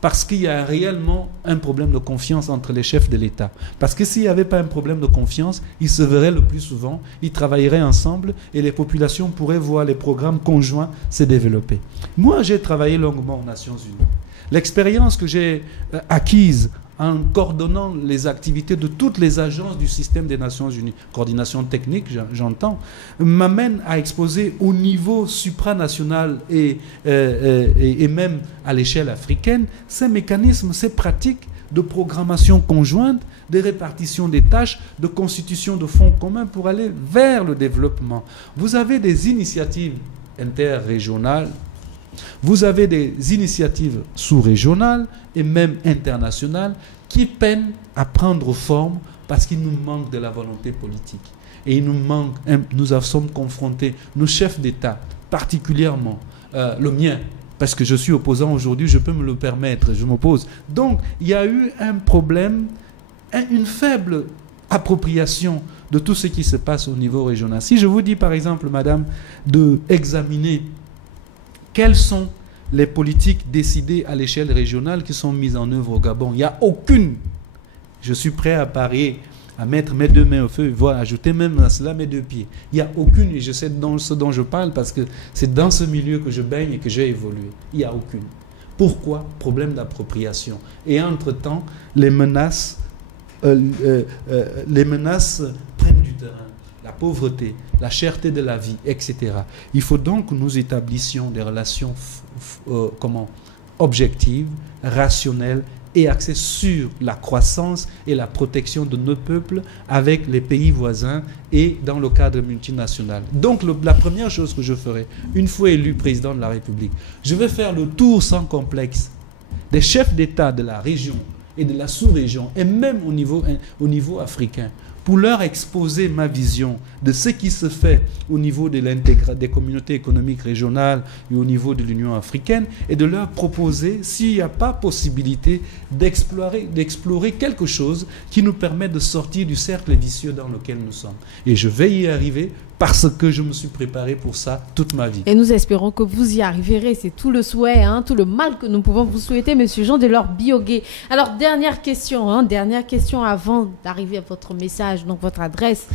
Parce qu'il y a réellement un problème de confiance entre les chefs de l'État. Parce que s'il n'y avait pas un problème de confiance, ils se verraient le plus souvent, ils travailleraient ensemble et les populations pourraient voir les programmes conjoints se développer. Moi, j'ai travaillé longuement aux Nations Unies. L'expérience que j'ai acquise en coordonnant les activités de toutes les agences du système des Nations Unies, coordination technique, j'entends, m'amène à exposer au niveau supranational et même à l'échelle africaine ces mécanismes, ces pratiques de programmation conjointe, de répartition des tâches, de constitution de fonds communs pour aller vers le développement. Vous avez des initiatives interrégionales, vous avez des initiatives sous-régionales et même internationales qui peinent à prendre forme parce qu'il nous manque de la volonté politique. Et nous sommes confrontés, nos chefs d'État, particulièrement le mien, parce que je suis opposant aujourd'hui, je peux me le permettre, je m'oppose. Donc, il y a eu un problème, une faible appropriation de tout ce qui se passe au niveau régional. Si je vous dis, par exemple, madame, d'examiner quelles sont les politiques décidées à l'échelle régionale qui sont mises en œuvre au Gabon, il n'y a aucune. Je suis prêt à parier, à mettre mes 2 mains au feu, voire ajouter même à cela mes 2 pieds. Il n'y a aucune, et je sais ce dont je parle parce que c'est dans ce milieu que je baigne et que j'ai évolué. Il n'y a aucune. Pourquoi? Problème d'appropriation. Et entre-temps, les menaces prennent du terrain. La pauvreté, la cherté de la vie, etc. Il faut donc que nous établissions des relations objectives, rationnelles et axées sur la croissance et la protection de nos peuples avec les pays voisins et dans le cadre multinational. Donc la première chose que je ferai, une fois élu président de la République, je vais faire le tour sans complexe des chefs d'État de la région et de la sous-région et même au niveau africain, pour leur exposer ma vision de ce qui se fait au niveau des communautés économiques régionales et au niveau de l'Union africaine et de leur proposer, s'il n'y a pas possibilité, d'explorer quelque chose qui nous permet de sortir du cercle vicieux dans lequel nous sommes. Et je vais y arriver parce que je me suis préparé pour ça toute ma vie. Et nous espérons que vous y arriverez. C'est tout le souhait, tout le mal que nous pouvons vous souhaiter, Monsieur Jean Delors Biogué. Alors, dernière question avant d'arriver à votre message, donc votre adresse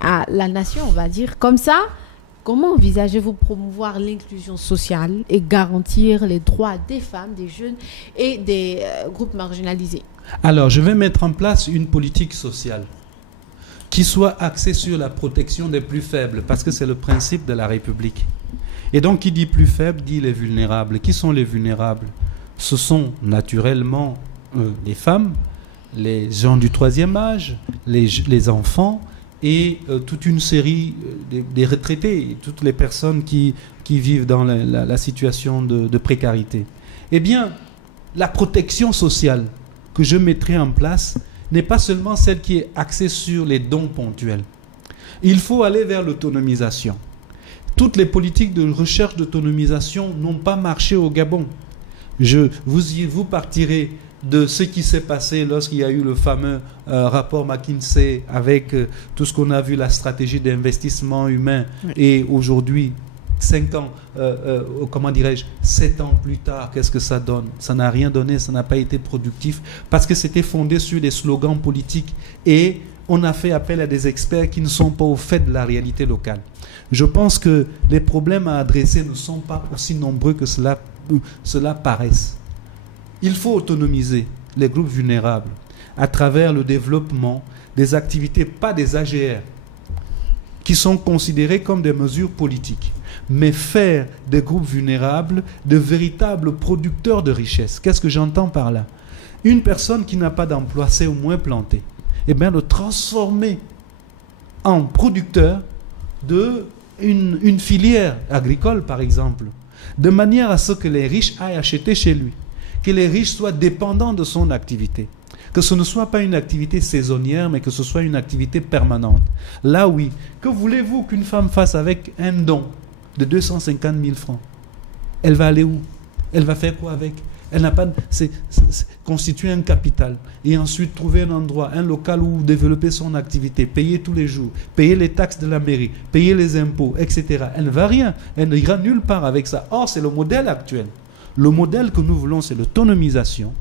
à la nation, on va dire comme ça. Comment envisagez-vous promouvoir l'inclusion sociale et garantir les droits des femmes, des jeunes et des groupes marginalisés? Alors, je vais mettre en place une politique sociale qui soit axée sur la protection des plus faibles, parce que c'est le principe de la République. Et donc, qui dit plus faible, dit les vulnérables. Qui sont les vulnérables? Ce sont naturellement les femmes, les gens du 3e âge, les enfants et toute une série des retraités, toutes les personnes qui vivent dans la situation de précarité. Eh bien, la protection sociale que je mettrai en place n'est pas seulement celle qui est axée sur les dons ponctuels. Il faut aller vers l'autonomisation. Toutes les politiques de recherche d'autonomisation n'ont pas marché au Gabon. Vous partirez de ce qui s'est passé lorsqu'il y a eu le fameux rapport McKinsey avec tout ce qu'on a vu, la stratégie d'investissement humain, et aujourd'hui, 5 ans, 7 ans plus tard, qu'est-ce que ça donne? Ça n'a rien donné, ça n'a pas été productif, parce que c'était fondé sur des slogans politiques, et on a fait appel à des experts qui ne sont pas au fait de la réalité locale. Je pense que les problèmes à adresser ne sont pas aussi nombreux que cela paraisse. Il faut autonomiser les groupes vulnérables à travers le développement des activités, pas des AGR, qui sont considérées comme des mesures politiques, mais faire des groupes vulnérables de véritables producteurs de richesse. Qu'est-ce que j'entends par là? Une personne qui n'a pas d'emploi, c'est au moins planté. Eh bien, le transformer en producteur d'une filière agricole, par exemple, de manière à ce que les riches aillent acheter chez lui, que les riches soient dépendants de son activité, que ce ne soit pas une activité saisonnière, mais que ce soit une activité permanente. Là, oui. Que voulez-vous qu'une femme fasse avec un don de 250 000 francs? Elle va aller où? Elle va faire quoi avec? Elle n'a pas constituer un capital et ensuite trouver un endroit, un local où développer son activité, payer tous les jours, payer les taxes de la mairie, payer les impôts, etc. Elle ne va rien. Elle n'ira nulle part avec ça. Or, c'est le modèle actuel. Le modèle que nous voulons, c'est l'autonomisation,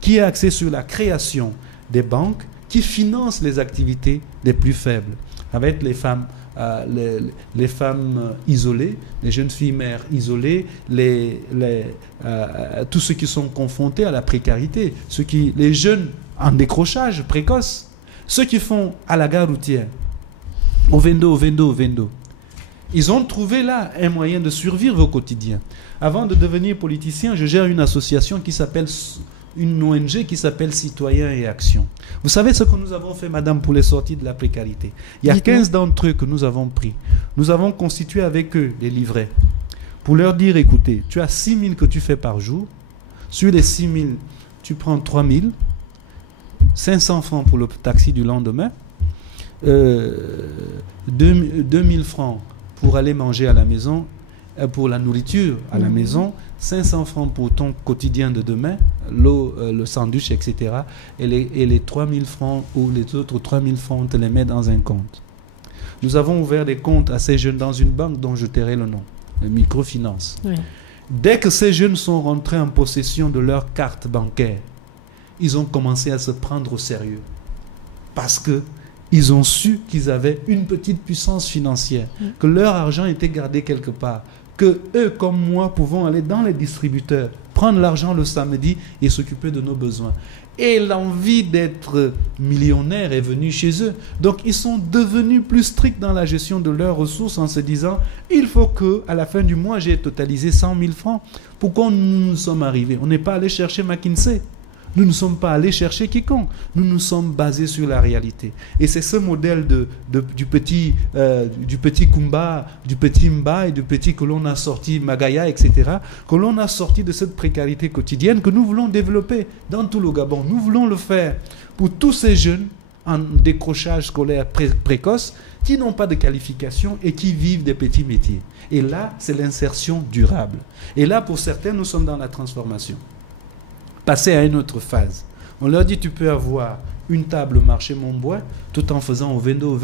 qui est axé sur la création des banques qui financent les activités les plus faibles, avec les femmes isolées, les jeunes filles mères isolées, tous ceux qui sont confrontés à la précarité, les jeunes en décrochage précoce, ceux qui font à la gare routière, au vendo. Ils ont trouvé là un moyen de survivre au quotidien. Avant de devenir politicien, je gère une association une ONG qui s'appelle Citoyens et Action. Vous savez ce que nous avons fait, madame, pour les sorties de la précarité? Il y a 15 d'entre eux que nous avons pris. Nous avons constitué avec eux des livrets pour leur dire, écoutez, tu as 6 000 que tu fais par jour. Sur les 6 000, tu prends 3 000, 500 francs pour le taxi du lendemain, 2 000 francs pour aller manger à la maison, pour la nourriture à la maison, 500 francs pour ton quotidien de demain, l'eau, le sandwich, etc. Et les 3 000 francs ou les autres 3 000 francs, on te les met dans un compte. Nous avons ouvert des comptes à ces jeunes dans une banque dont je tairai le nom, le microfinance. Oui. Dès que ces jeunes sont rentrés en possession de leur carte bancaire, ils ont commencé à se prendre au sérieux. Parce que ils ont su qu'ils avaient une petite puissance financière, que leur argent était gardé quelque part, que eux, comme moi, pouvons aller dans les distributeurs, prendre l'argent le samedi et s'occuper de nos besoins. Et l'envie d'être millionnaire est venue chez eux. Donc, ils sont devenus plus stricts dans la gestion de leurs ressources en se disant, il faut qu'à la fin du mois, j'ai totalisé 100 000 francs. Pourquoi nous sommes arrivés? On n'est pas allé chercher McKinsey. Nous ne sommes pas allés chercher quiconque. Nous nous sommes basés sur la réalité. Et c'est ce modèle du petit Kumba, du petit Mba et du petit que l'on a sorti, Magaya, etc., que l'on a sorti de cette précarité quotidienne que nous voulons développer dans tout le Gabon. Nous voulons le faire pour tous ces jeunes en décrochage scolaire précoce qui n'ont pas de qualification et qui vivent des petits métiers. Et là, c'est l'insertion durable. Et là, pour certains, nous sommes dans la transformation. Passer à une autre phase. On leur dit, tu peux avoir une table au marché Montbois tout en faisant au vendo.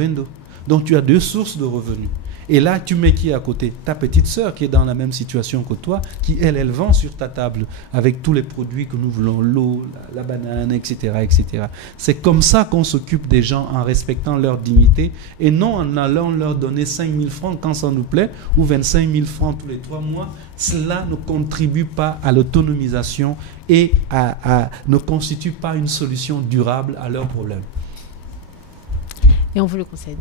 Donc tu as 2 sources de revenus. Et là, tu mets qui à côté? Ta petite sœur qui est dans la même situation que toi, qui elle vend sur ta table avec tous les produits que nous voulons, l'eau, la banane, etc., etc. C'est comme ça qu'on s'occupe des gens en respectant leur dignité et non en allant leur donner 5 000 francs quand ça nous plaît ou 25 000 francs tous les 3 mois. Cela ne contribue pas à l'autonomisation et ne constitue pas une solution durable à leurs problèmes. Et on vous le concède.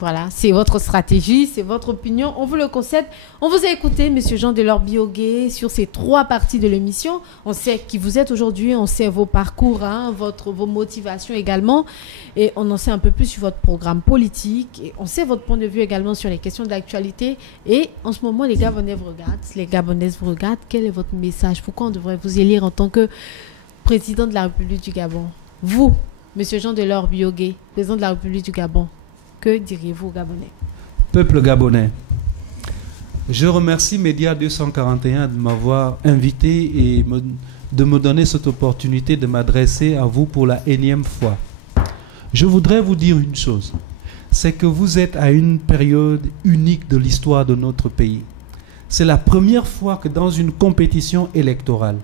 Voilà, c'est votre stratégie, c'est votre opinion, on vous le concède. On vous a écouté, M. Jean Delors Biogué, sur ces 3 parties de l'émission. On sait qui vous êtes aujourd'hui, on sait vos parcours, vos motivations également. Et on en sait un peu plus sur votre programme politique. Et on sait votre point de vue également sur les questions de l'actualité. Et en ce moment, les Gabonais vous regardent, les Gabonaises vous regardent. Quel est votre message? Pourquoi on devrait vous élire en tant que président de la République du Gabon? Vous, M. Jean Delors Biogué, président de la République du Gabon. Que diriez-vous aux Gabonais? Peuple gabonais, Je remercie Média 241 de m'avoir invité et de me donner cette opportunité de m'adresser à vous pour la énième fois. Je voudrais vous dire une chose, c'est que vous êtes à une période unique de l'histoire de notre pays. C'est la première fois que dans une compétition électorale,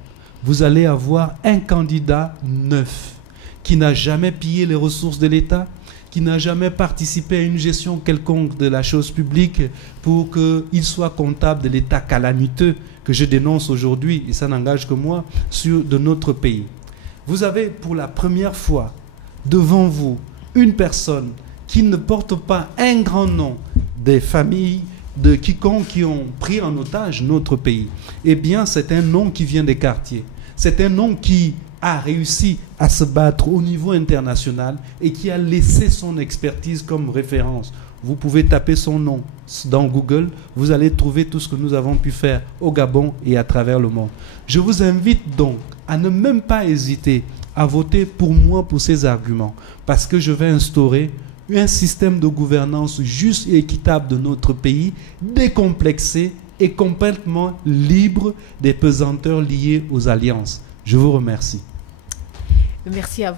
vous allez avoir un candidat neuf qui n'a jamais pillé les ressources de l'État, qui n'a jamais participé à une gestion quelconque de la chose publique pour qu'il soit comptable de l'état calamiteux que je dénonce aujourd'hui, et ça n'engage que moi, de notre pays. Vous avez pour la première fois devant vous une personne qui ne porte pas un grand nom des familles de quiconque qui ont pris en otage notre pays. Eh bien, c'est un nom qui vient des quartiers. C'est un nom qui a réussi à se battre au niveau international et qui a laissé son expertise comme référence. Vous pouvez taper son nom dans Google, vous allez trouver tout ce que nous avons pu faire au Gabon et à travers le monde. Je vous invite donc à ne même pas hésiter à voter pour moi pour ces arguments, parce que je vais instaurer un système de gouvernance juste et équitable de notre pays, décomplexé et complètement libre des pesanteurs liées aux alliances. Je vous remercie. Merci à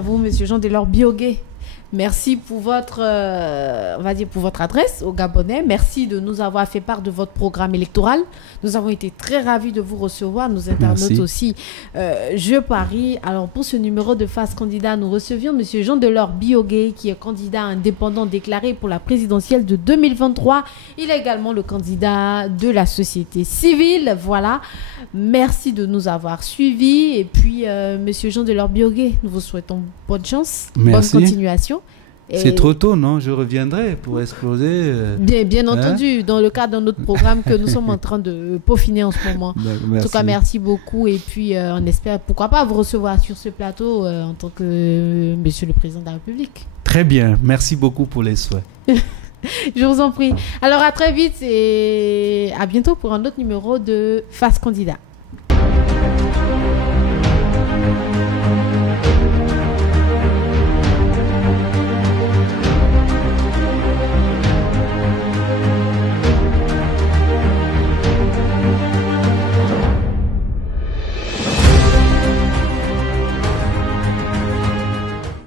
vous, Monsieur Jean Delors Biogué. Merci pour votre, on va dire pour votre adresse aux Gabonais. Merci de nous avoir fait part de votre programme électoral. Nous avons été très ravis de vous recevoir, nos internautes aussi. Je parie. Alors pour ce numéro de Face Candidat, nous recevions Monsieur Jean Delors Biogué, qui est candidat indépendant déclaré pour la présidentielle de 2023. Il est également le candidat de la société civile. Voilà. Merci de nous avoir suivis. Et puis Monsieur Jean Delors Biogué, nous vous souhaitons bonne chance, Merci. bonne continuation. C'est trop tôt, non? Je reviendrai pour exploser. Bien entendu, dans le cadre de notre programme que nous sommes en train de peaufiner en ce moment. En tout cas, merci beaucoup. Et puis, on espère, pourquoi pas, vous recevoir sur ce plateau en tant que Monsieur le Président de la République. Très bien. Merci beaucoup pour les souhaits. Je vous en prie. Alors, à très vite et à bientôt pour un autre numéro de Face Candidat.